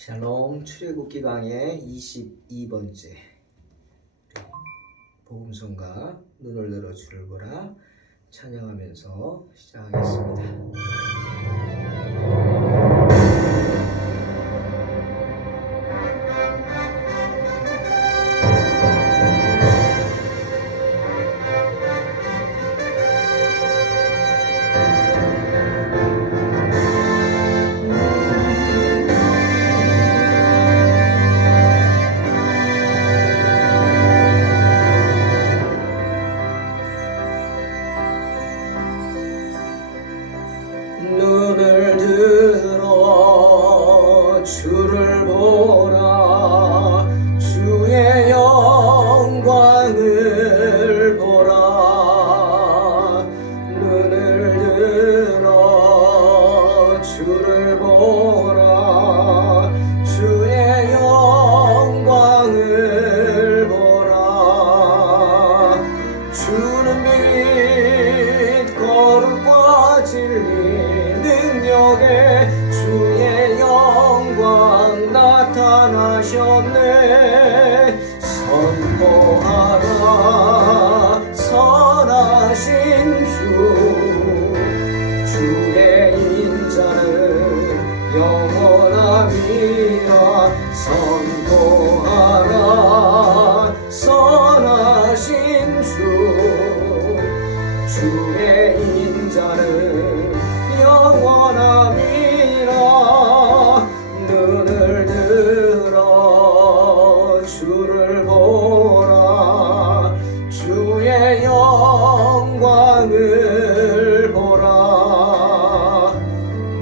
샬롬 출애굽기 강의 22번째 복음성가 눈을 열어 주를 보라 찬양하면서 시작하겠습니다. 눈을 들어 주를 보라 주의 영광을 보라 눈을 들어 주를 보라 주의 영광을 보라 주는 빛 거룩과 진리 주의 영광 나타나셨네 선포하라 선하신 주의 인자는 영원함이라 선포하라 선하신 주의 인자는 영원함이라 눈을 들어 주를 보라 주의 영광을 보라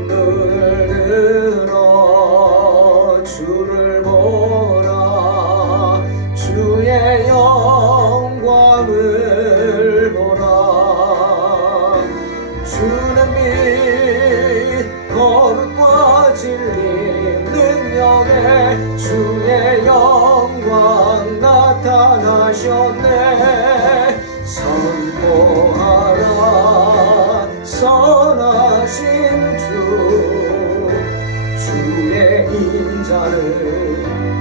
눈을 들어 주를 보라 주의 영광을 보라 주는 빛 거룩과 진리 능력에 주의 영광 나타나셨네 선포하라 선하신 주의 인자는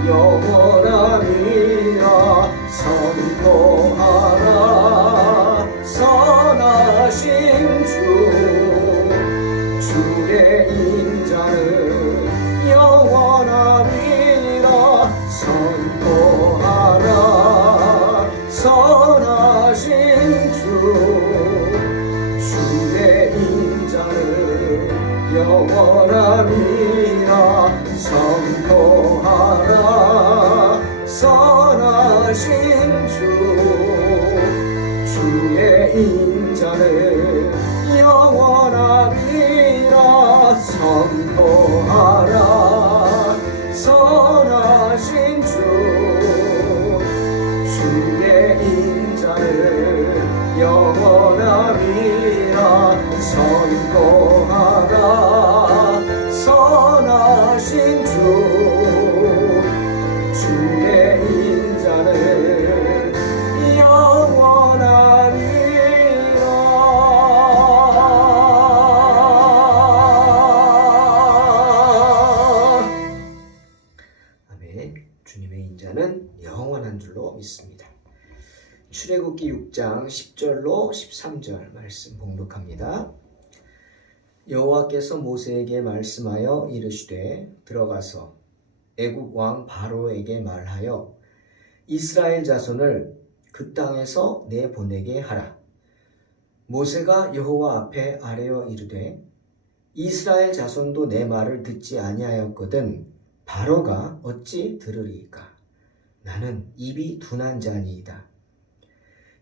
영원함이라 선포하라 선하신 주의 인자는 영원함이라 선포하라 선하신 주의 인자는 영원함이라 선포하라 선하신 주의 인자는 영원함이라 선포하라 선하신 주의 인자는 영원함이라 선포하라 선하신 주의 인자는 영원함이라 아멘. 주님의 인자는 영원한 줄로 믿습니다. 출애굽기 6장 10절로 13절 말씀 봉독합니다. 여호와께서 모세에게 말씀하여 이르시되 들어가서 애굽 왕 바로에게 말하여 이스라엘 자손을 그 땅에서 내보내게 하라. 모세가 여호와 앞에 아뢰어 이르되 이스라엘 자손도 내 말을 듣지 아니하였거든 바로가 어찌 들으리이까. 나는 입이 둔한 자니이다.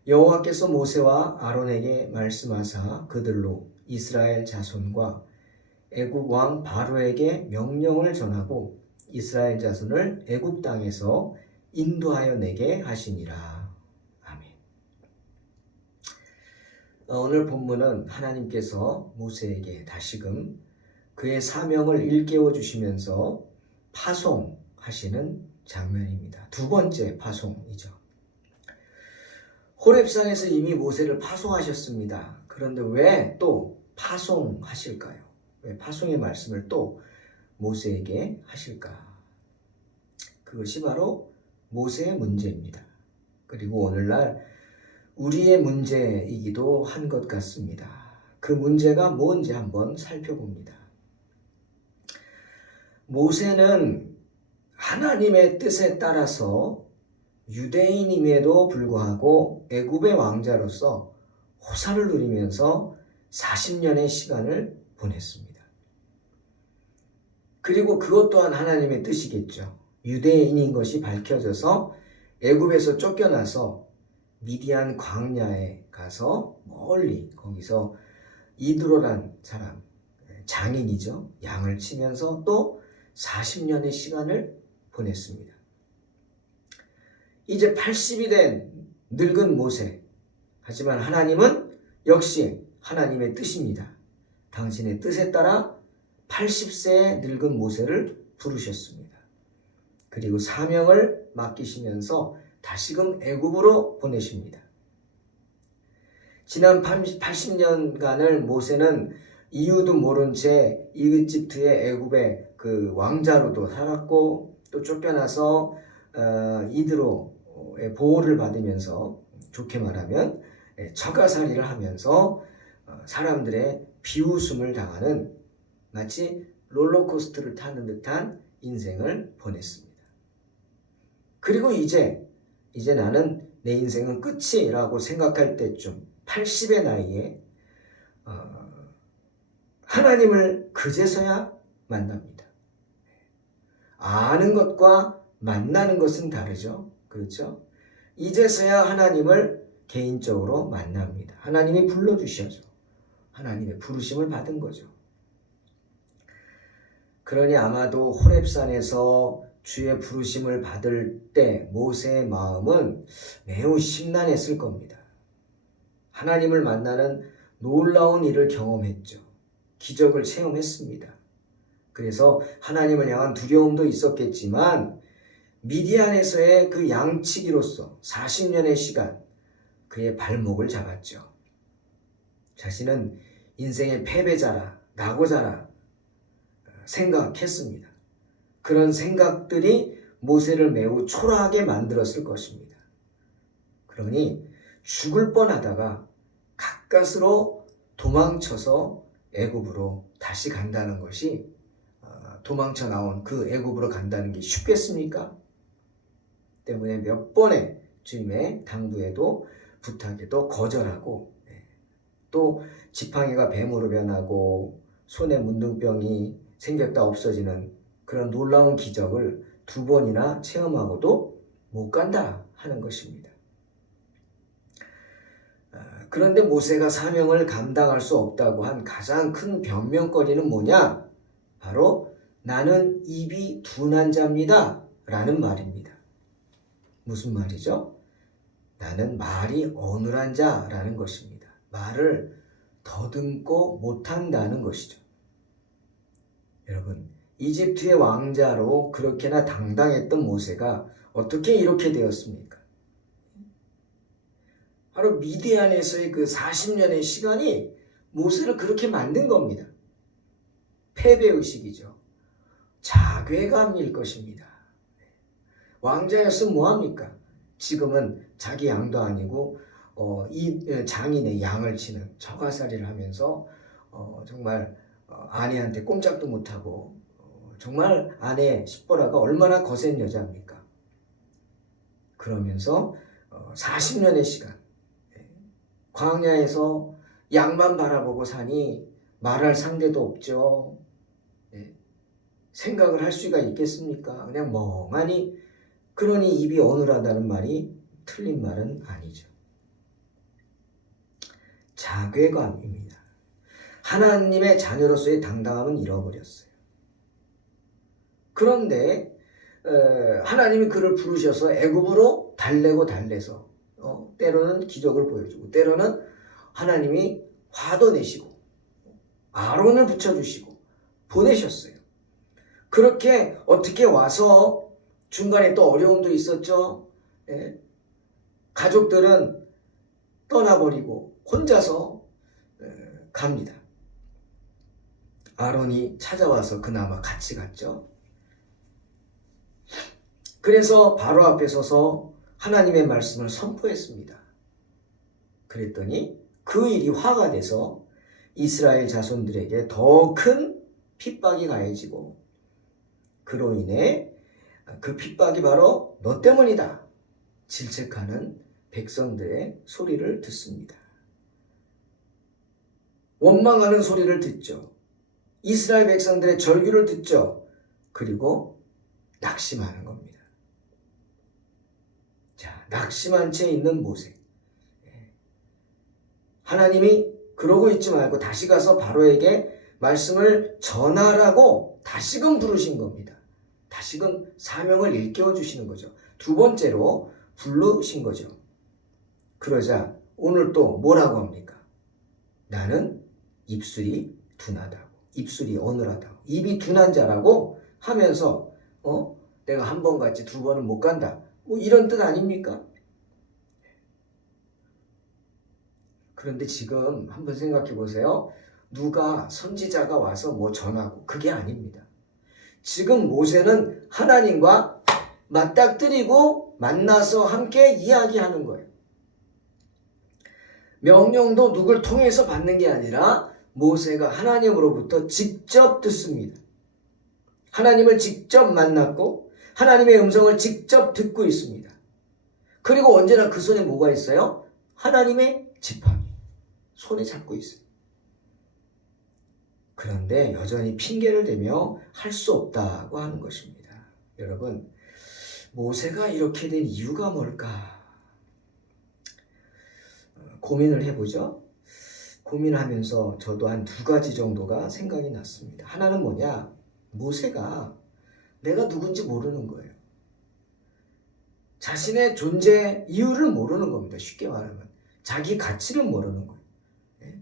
여호와께서 모세와 아론에게 말씀하사 그들로 이스라엘 자손과 애굽 왕 바로에게 명령을 전하고 이스라엘 자손을 애굽 땅에서 인도하여 내게 하시니라. 아멘. 오늘 본문은 하나님께서 모세에게 다시금 그의 사명을 일깨워 주시면서 파송하시는 장면입니다. 두 번째 파송이죠. 호렙산에서 이미 모세를 파송하셨습니다. 그런데 왜 또 파송하실까요? 왜 파송의 말씀을 또 모세에게 하실까? 그것이 바로 모세의 문제입니다. 그리고 오늘날 우리의 문제이기도 한 것 같습니다. 그 문제가 뭔지 한번 살펴봅니다. 모세는 하나님의 뜻에 따라서 유대인임에도 불구하고 애굽의 왕자로서 호사를 누리면서 40년의 시간을 보냈습니다. 그리고 그것 또한 하나님의 뜻이겠죠. 유대인인 것이 밝혀져서 애굽에서 쫓겨나서 미디안 광야에 가서 멀리 거기서 이드로란 사람, 장인이죠. 양을 치면서 또 40년의 시간을 보냈습니다. 이제 80이 된 늙은 모세. 하지만 하나님은 역시 하나님의 뜻입니다. 당신의 뜻에 따라 80세의 늙은 모세를 부르셨습니다. 그리고 사명을 맡기시면서 다시금 애굽으로 보내십니다. 지난 80년간을 모세는 이유도 모른 채 이집트의 애굽의 그 왕자로도 살았고 또 쫓겨나서 이드로의 보호를 받으면서 좋게 말하면 처가살이를 하면서 사람들의 비웃음을 당하는 마치 롤러코스터를 타는 듯한 인생을 보냈습니다. 그리고 이제 나는 내 인생은 끝이라고 생각할 때쯤 80의 나이에 하나님을 그제서야 만납니다. 아는 것과 만나는 것은 다르죠. 그렇죠? 이제서야 하나님을 개인적으로 만납니다. 하나님이 불러주셔서 하나님의 부르심을 받은 거죠. 그러니 아마도 호렙산에서 주의 부르심을 받을 때 모세의 마음은 매우 심란했을 겁니다. 하나님을 만나는 놀라운 일을 경험했죠. 기적을 체험했습니다. 그래서 하나님을 향한 두려움도 있었겠지만 미디안에서의 그 양치기로서 40년의 시간 그의 발목을 잡았죠. 자신은 인생의 패배자라 낙오자라 생각했습니다. 그런 생각들이 모세를 매우 초라하게 만들었을 것입니다. 그러니 죽을 뻔하다가 가까스로 도망쳐서 애굽으로 다시 간다는 것이 도망쳐 나온 그 애굽으로 간다는 게 쉽겠습니까? 때문에 몇 번의 주님의 당부에도 부탁에도 거절하고 또 지팡이가 뱀으로 변하고 손에 문둥병이 생겼다 없어지는 그런 놀라운 기적을 2번이나 체험하고도 못 간다 하는 것입니다. 그런데 모세가 사명을 감당할 수 없다고 한 가장 큰 변명거리는 뭐냐? 바로 나는 입이 둔한 자입니다 라는 말입니다. 무슨 말이죠? 나는 말이 어눌한 자라는 것입니다. 말을 더듬고 못한다는 것이죠. 여러분, 이집트의 왕자로 그렇게나 당당했던 모세가 어떻게 이렇게 되었습니까? 바로 미디안에서의 그 40년의 시간이 모세를 그렇게 만든 겁니다. 패배의식이죠. 자괴감일 것입니다. 왕자였으면 뭐합니까? 지금은 자기 양도 아니고 이 장인의 양을 치는 처가살이를 하면서 정말 아내한테 꼼짝도 못하고 정말 아내 십보라가 얼마나 거센 여자입니까? 그러면서 40년의 시간 광야에서 양만 바라보고 사니 말할 상대도 없죠. 생각을 할 수가 있겠습니까? 그냥 멍하니 그러니 입이 어눌하다는 말이 틀린 말은 아니죠. 자괴감입니다. 하나님의 자녀로서의 당당함은 잃어버렸어요. 그런데 하나님이 그를 부르셔서 애굽으로 달래서 때로는 기적을 보여주고 때로는 하나님이 화도 내시고 아론을 붙여주시고 보내셨어요. 그렇게 어떻게 와서 중간에 또 어려움도 있었죠. 가족들은 떠나버리고 혼자서 갑니다. 아론이 찾아와서 그나마 같이 갔죠. 그래서 바로 앞에 서서 하나님의 말씀을 선포했습니다. 그랬더니 그 일이 화가 돼서 이스라엘 자손들에게 더 큰 핍박이 가해지고, 그로 인해 그 핍박이 바로 너 때문이다 질책하는 백성들의 소리를 듣습니다. 원망하는 소리를 듣죠. 이스라엘 백성들의 절규를 듣죠. 그리고 낙심하는 겁니다. 자, 낙심한 채 있는 모세. 하나님이 그러고 있지 말고 다시 가서 바로에게 말씀을 전하라고 다시금 부르신 겁니다. 다시금 사명을 일깨워 주시는 거죠. 두 번째로 부르신 거죠. 그러자 오늘 또 뭐라고 합니까? 나는 입술이 둔하다고, 입술이 어눌하다고, 입이 둔한 자라고 하면서 내가 한 번 갔지 두 번은 못 간다, 뭐 이런 뜻 아닙니까? 그런데 지금 한번 생각해 보세요. 누가 선지자가 와서 뭐 전하고 그게 아닙니다. 지금 모세는 하나님과 맞닥뜨리고 만나서 함께 이야기하는 거예요. 명령도 누굴 통해서 받는 게 아니라 모세가 하나님으로부터 직접 듣습니다. 하나님을 직접 만났고 하나님의 음성을 직접 듣고 있습니다. 그리고 언제나 그 손에 뭐가 있어요? 하나님의 지팡이 손에 잡고 있어요. 그런데 여전히 핑계를 대며 할 수 없다고 하는 것입니다. 여러분, 모세가 이렇게 된 이유가 뭘까? 고민을 해보죠. 고민하면서 저도 한 두 가지 정도가 생각이 났습니다. 하나는 뭐냐? 모세가 내가 누군지 모르는 거예요. 자신의 존재 이유를 모르는 겁니다. 쉽게 말하면 자기 가치를 모르는 거예요. 네?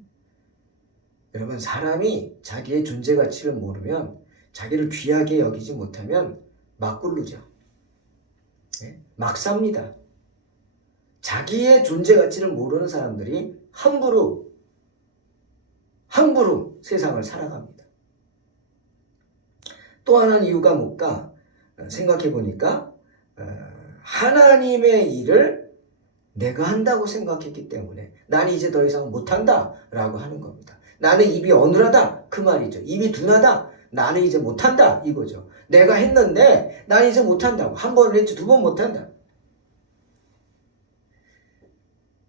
여러분, 사람이 자기의 존재 가치를 모르면, 자기를 귀하게 여기지 못하면 막 굴르죠. 네? 막 삽니다. 자기의 존재 가치를 모르는 사람들이 함부로 세상을 살아갑니다. 또 하나는 이유가 뭘까? 생각해 보니까 하나님의 일을 내가 한다고 생각했기 때문에 나는 이제 더 이상 못한다 라고 하는 겁니다. 나는 입이 어눌하다 그 말이죠. 입이 둔하다, 나는 이제 못한다 이거죠. 내가 했는데 나는 이제 못한다고. 한 번을 했지 두 번 못한다.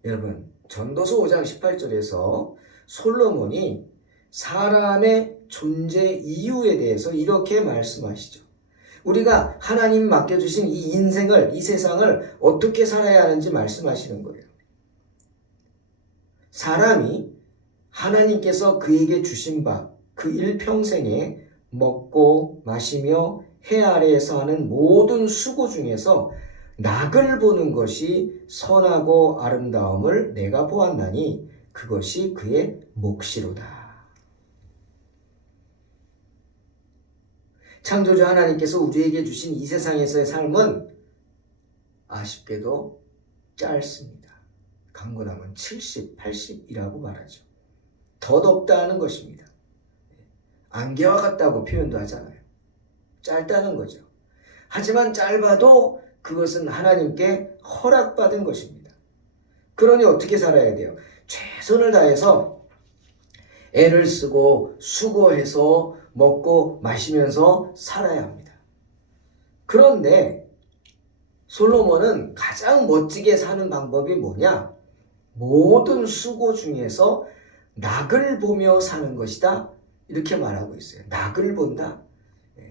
여러분, 전도서 5장 18절에서 솔로몬이 사람의 존재 이유에 대해서 이렇게 말씀하시죠. 우리가 하나님 맡겨주신 이 인생을, 이 세상을 어떻게 살아야 하는지 말씀하시는 거예요. 사람이 하나님께서 그에게 주신 바 그 일평생에 먹고 마시며 해 아래에서 하는 모든 수고 중에서 낙을 보는 것이 선하고 아름다움을 내가 보았나니 그것이 그의 몫이로다. 창조주 하나님께서 우리에게 주신 이 세상에서의 삶은 아쉽게도 짧습니다. 강건하면 70, 80이라고 말하죠. 덧없다는 것입니다. 안개와 같다고 표현도 하잖아요. 짧다는 거죠. 하지만 짧아도 그것은 하나님께 허락받은 것입니다. 그러니 어떻게 살아야 돼요? 최선을 다해서 애를 쓰고 수고해서 먹고 마시면서 살아야 합니다. 그런데 솔로몬은 가장 멋지게 사는 방법이 뭐냐? 모든 수고 중에서 낙을 보며 사는 것이다. 이렇게 말하고 있어요. 낙을 본다.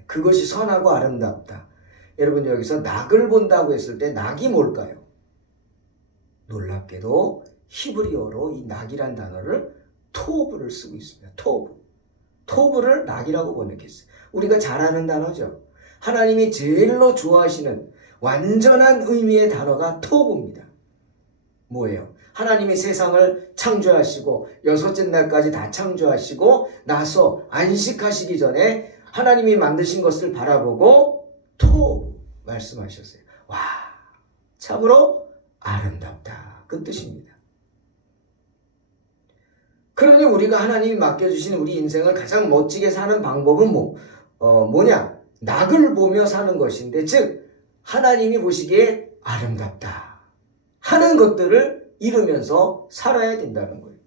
그것이 선하고 아름답다. 여러분, 여기서 낙을 본다고 했을 때 낙이 뭘까요? 놀랍게도 히브리어로 이 낙이란 단어를 토브를 쓰고 있습니다. 토브를 낙이라고 번역했어요. 우리가 잘 아는 단어죠. 하나님이 제일로 좋아하시는 완전한 의미의 단어가 토브입니다. 뭐예요? 하나님이 세상을 창조하시고 여섯째 날까지 다 창조하시고 나서 안식하시기 전에 하나님이 만드신 것을 바라보고 토브 말씀하셨어요. 와, 참으로 아름답다. 그 뜻입니다. 그러니 우리가 하나님이 맡겨주신 우리 인생을 가장 멋지게 사는 방법은 뭐냐? 낙을 보며 사는 것인데, 즉 하나님이 보시기에 아름답다 하는 것들을 이루면서 살아야 된다는 거예요.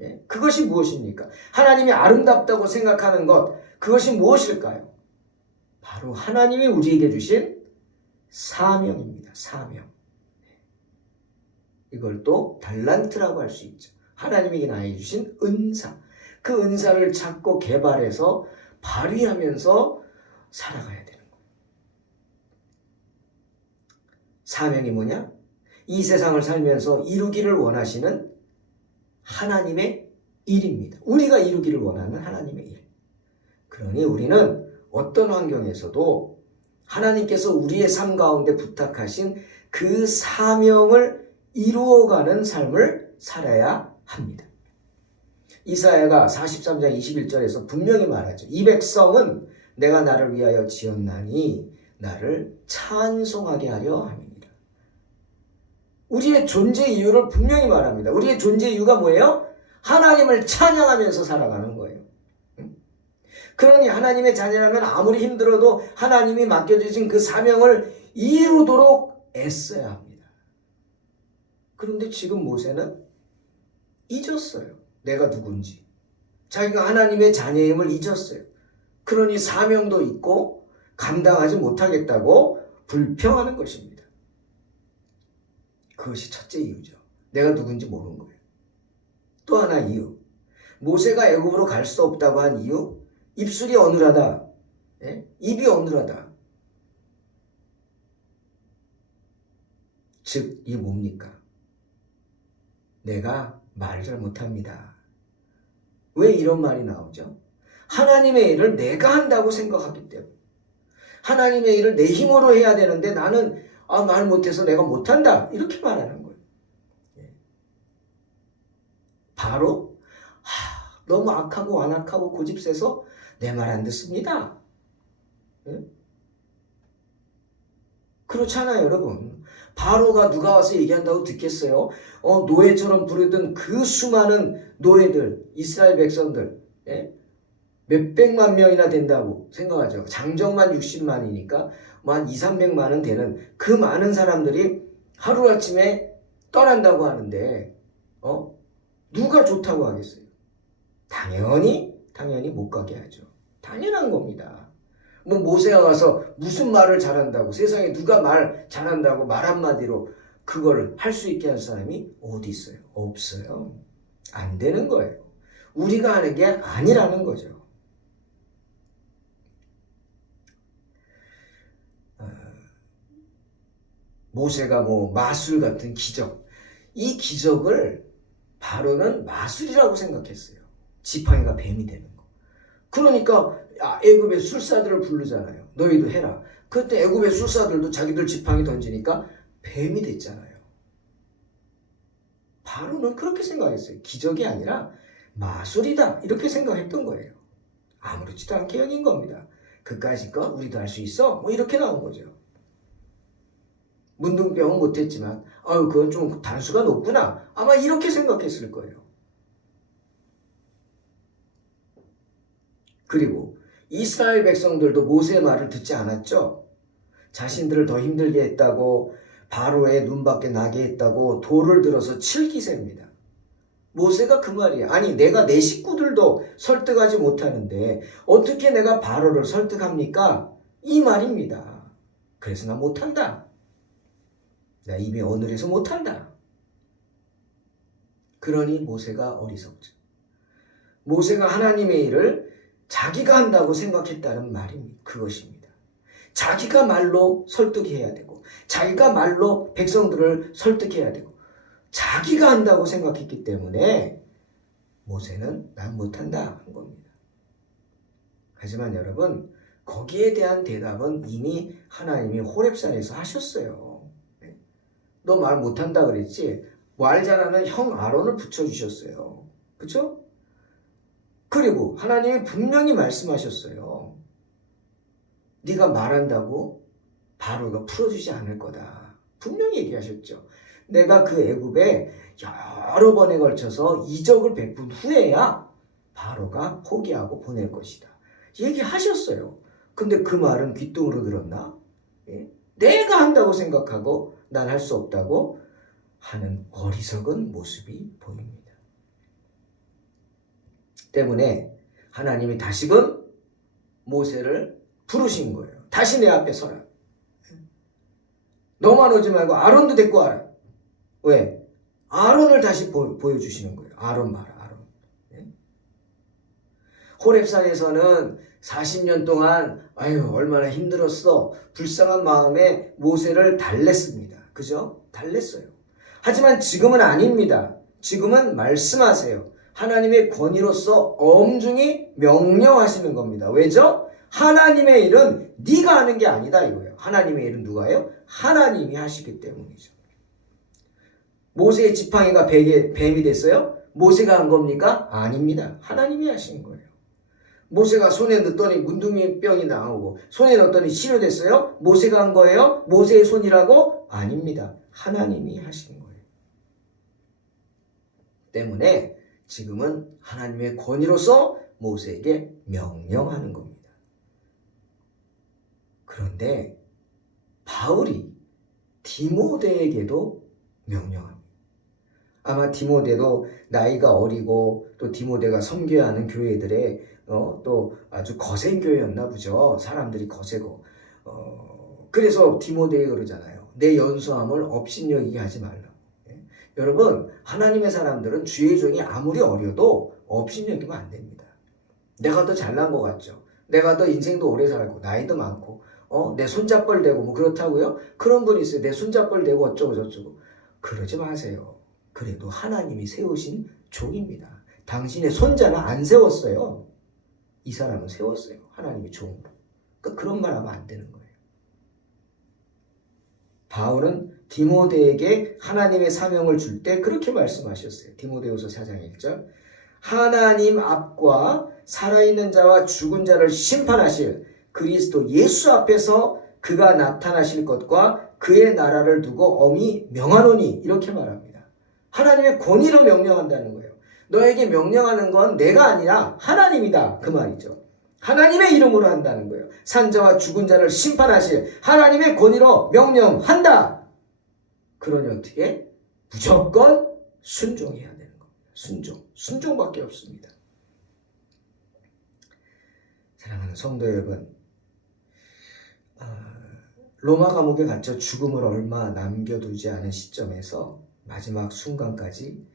예? 그것이 무엇입니까? 하나님이 아름답다고 생각하는 것, 그것이 무엇일까요? 바로 하나님이 우리에게 주신 사명입니다. 사명. 이걸 또 달란트라고 할 수 있죠. 하나님에게 나에게 주신 은사. 그 은사를 찾고 개발해서 발휘하면서 살아가야 되는 거예요. 사명이 뭐냐? 이 세상을 살면서 이루기를 원하시는 하나님의 일입니다. 우리가 이루기를 원하는 하나님의 일. 그러니 우리는 어떤 환경에서도 하나님께서 우리의 삶 가운데 부탁하신 그 사명을 이루어가는 삶을 살아야 합니다. 이사야가 43장 21절에서 분명히 말하죠. 이 백성은 내가 나를 위하여 지었나니 나를 찬송하게 하려 함이니라. 우리의 존재 이유를 분명히 말합니다. 우리의 존재 이유가 뭐예요? 하나님을 찬양하면서 살아가는 거예요. 그러니 하나님의 자녀라면 아무리 힘들어도 하나님이 맡겨주신 그 사명을 이루도록 애써야 합니다. 그런데 지금 모세는 잊었어요. 내가 누군지. 자기가 하나님의 자녀임을 잊었어요. 그러니 사명도 있고 감당하지 못하겠다고 불평하는 것입니다. 그것이 첫째 이유죠. 내가 누군지 모르는 거예요. 또 하나 이유. 모세가 애굽으로 갈 수 없다고 한 이유. 입술이 어눌하다. 예? 입이 어눌하다. 즉, 이게 뭡니까? 내가 말을 잘 못합니다. 왜 이런 말이 나오죠? 하나님의 일을 내가 한다고 생각하기 때문에. 하나님의 일을 내 힘으로 해야 되는데 나는 말 못해서 내가 못한다. 이렇게 말하는 거예요. 바로 너무 악하고 완악하고 고집세서 내 말 안 듣습니다. 그렇잖아요, 여러분. 바로가 누가 와서 얘기한다고 듣겠어요? 노예처럼 부르던 그 수많은 노예들, 이스라엘 백성들, 몇백만 명이나 된다고 생각하죠. 장정만 60만이니까 한 2, 300만은 되는 그 많은 사람들이 하루아침에 떠난다고 하는데 누가 좋다고 하겠어요? 당연히 못 가게 하죠. 당연한 겁니다. 모세가 가서 무슨 말을 잘한다고, 세상에 누가 말 잘한다고 말 한마디로 그걸 할 수 있게 한 사람이 어디 있어요? 없어요. 안 되는 거예요. 우리가 하는 게 아니라는 거죠. 모세가 마술 같은 기적, 이 기적을 바로는 마술이라고 생각했어요. 지팡이가 뱀이 되는 거. 그러니까 애굽의 술사들을 부르잖아요. 너희도 해라. 그때 애굽의 술사들도 자기들 지팡이 던지니까 뱀이 됐잖아요. 바로는 그렇게 생각했어요. 기적이 아니라 마술이다. 이렇게 생각했던 거예요. 아무렇지도 않게 여긴 겁니다. 그까짓 거 우리도 할 수 있어? 이렇게 나온 거죠. 문둥병은 못했지만 그건 좀 단수가 높구나. 아마 이렇게 생각했을 거예요. 그리고 이스라엘 백성들도 모세의 말을 듣지 않았죠. 자신들을 더 힘들게 했다고, 바로의 눈밖에 나게 했다고 돌을 들어서 칠 기세입니다. 모세가 그 말이에요. 아니, 내가 내 식구들도 설득하지 못하는데 어떻게 내가 바로를 설득합니까? 이 말입니다. 그래서 나 못한다. 나 입이 어눌해서 못한다. 그러니 모세가 어리석죠. 모세가 하나님의 일을 자기가 한다고 생각했다는 말입니다. 그것입니다. 자기가 말로 설득해야 되고, 자기가 말로 백성들을 설득해야 되고, 자기가 한다고 생각했기 때문에 모세는 난 못한다 한 겁니다. 하지만 여러분, 거기에 대한 대답은 이미 하나님이 호렙산에서 하셨어요. 너 말 못한다 그랬지? 말 잘하는 형 아론을 붙여주셨어요. 그렇죠? 그리고 하나님이 분명히 말씀하셨어요. 네가 말한다고 바로가 풀어주지 않을 거다. 분명히 얘기하셨죠. 내가 그 애굽에 여러 번에 걸쳐서 이적을 베푼 후에야 바로가 포기하고 보낼 것이다. 얘기하셨어요. 근데 그 말은 귓등으로 들었나? 내가 한다고 생각하고 난 할 수 없다고 하는 어리석은 모습이 보입니다. 때문에 하나님이 다시금 모세를 부르신 거예요. 다시 내 앞에 서라. 너만 오지 말고 아론도 데리고 와라. 왜? 아론을 다시 보여주시는 거예요. 아론 봐라, 아론. 호렙산에서는 40년 동안 얼마나 힘들었어. 불쌍한 마음에 모세를 달랬습니다. 그죠? 달랬어요. 하지만 지금은 아닙니다. 지금은 말씀하세요. 하나님의 권위로서 엄중히 명령하시는 겁니다. 왜죠? 하나님의 일은 네가 하는 게 아니다 이거예요. 하나님의 일은 누가 해요? 하나님이 하시기 때문이죠. 모세의 지팡이가 뱀이 됐어요? 모세가 한 겁니까? 아닙니다. 하나님이 하신 거예요. 모세가 손에 넣었더니 문둥이병이 나오고 손에 넣었더니 치료됐어요? 모세가 한 거예요? 모세의 손이라고? 아닙니다. 하나님이 하신 거예요. 때문에 지금은 하나님의 권위로서 모세에게 명령하는 겁니다. 그런데 바울이 디모데에게도 명령합니다. 아마 디모데도 나이가 어리고 또 디모데가 섬겨야 하는 교회들의 또 아주 거센 교회였나 보죠. 사람들이 거세고 그래서 디모데에 그러잖아요. 내 연소함을 업신여기게 하지 말라고. 여러분 하나님의 사람들은 주의 종이 아무리 어려도 업신여기면 안 됩니다. 내가 더 잘난 것 같죠. 내가 더 인생도 오래 살고 나이도 많고 내 손잡벌 대고 뭐 그렇다고요? 그런 분이 있어요. 내 손잡벌 대고 어쩌고 저쩌고. 그러지 마세요. 그래도 하나님이 세우신 종입니다. 당신의 손자는 안 세웠어요. 이 사람은 세웠어요. 하나님이 종으로. 그러니까 그런 말 하면 안 되는 거예요. 바울은 디모데에게 하나님의 사명을 줄 때 그렇게 말씀하셨어요. 디모데후서 4장 1절. 하나님 앞과 살아있는 자와 죽은 자를 심판하실 그리스도 예수 앞에서 그가 나타나실 것과 그의 나라를 두고 엄히 명하노니 이렇게 말합니다. 하나님의 권위로 명령한다는 거예요. 너에게 명령하는 건 내가 아니라 하나님이다 그 말이죠. 하나님의 이름으로 한다는 거예요. 산자와 죽은 자를 심판하실 하나님의 권위로 명령한다. 그러니 어떻게? 무조건 순종해야 되는 겁니다. 순종밖에 없습니다. 사랑하는 성도 여러분, 로마 감옥에 갇혀 죽음을 얼마 남겨두지 않은 시점에서 마지막 순간까지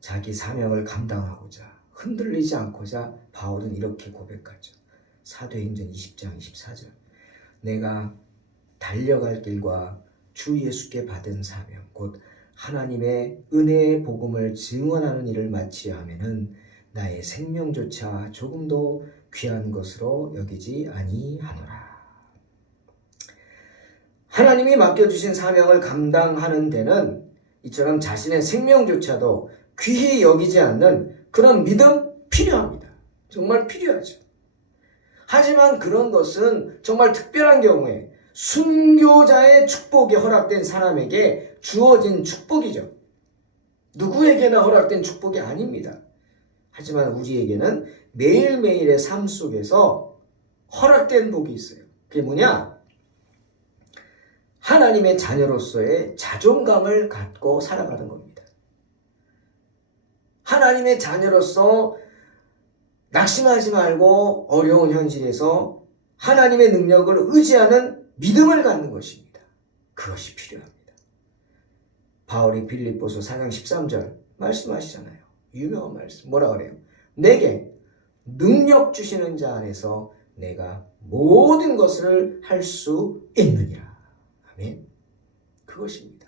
자기 사명을 감당하고자 흔들리지 않고자 바울은 이렇게 고백하죠. 사도행전 20장 24절. 내가 달려갈 길과 주 예수께 받은 사명 곧 하나님의 은혜의 복음을 증언하는 일을 마치려 하면은 나의 생명조차 조금도 귀한 것으로 여기지 아니하노라. 하나님이 맡겨주신 사명을 감당하는 데는 이처럼 자신의 생명조차도 귀히 여기지 않는 그런 믿음 필요합니다. 정말 필요하죠. 하지만 그런 것은 정말 특별한 경우에 순교자의 축복이 허락된 사람에게 주어진 축복이죠. 누구에게나 허락된 축복이 아닙니다. 하지만 우리에게는 매일매일의 삶 속에서 허락된 복이 있어요. 그게 뭐냐? 하나님의 자녀로서의 자존감을 갖고 살아가는 겁니다. 하나님의 자녀로서 낙심하지 말고 어려운 현실에서 하나님의 능력을 의지하는 믿음을 갖는 것입니다. 그것이 필요합니다. 바울이 빌립보서 4장 13절 말씀하시잖아요. 유명한 말씀. 뭐라 그래요? 내게 능력 주시는 자 안에서 내가 모든 것을 할 수 있느니라. 아멘. 그것입니다.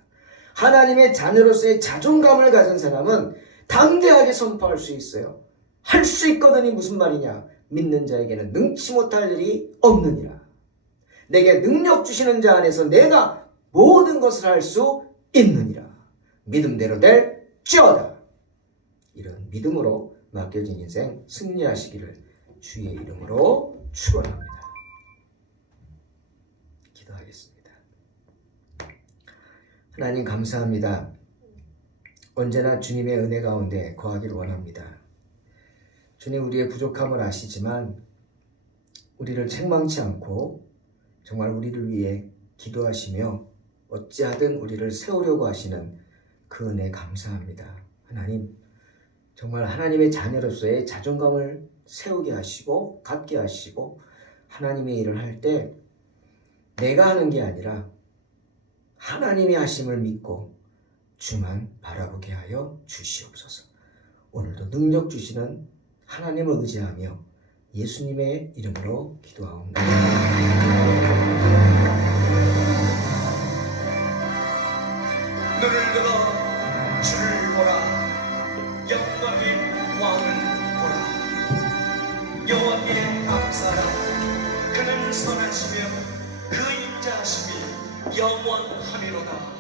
하나님의 자녀로서의 자존감을 가진 사람은 담대하게 선포할 수 있어요. 할 수 있거든이 무슨 말이냐? 믿는 자에게는 능치 못할 일이 없느니라. 내게 능력 주시는 자 안에서 내가 모든 것을 할 수 있느니라. 믿음대로 될지어다. 이런 믿음으로 맡겨진 인생 승리하시기를 주의 이름으로 축원합니다. 기도하겠습니다. 하나님 감사합니다. 언제나 주님의 은혜 가운데 거하기를 원합니다. 주님, 우리의 부족함을 아시지만 우리를 책망치 않고 정말 우리를 위해 기도하시며 어찌하든 우리를 세우려고 하시는 그 은혜 감사합니다. 하나님, 정말 하나님의 자녀로서의 자존감을 세우게 하시고 갖게 하시고 하나님의 일을 할 때 내가 하는 게 아니라 하나님의 하심을 믿고 주만 바라보게 하여 주시옵소서. 오늘도 능력 주시는 하나님을 의지하며 예수님의 이름으로 기도하옵나이다. 눈을 들어 주를 보라. 영광의 왕을 보라. 여호와께 감사하라. 그는 선하시며 그 인자하심이 영원하미로다.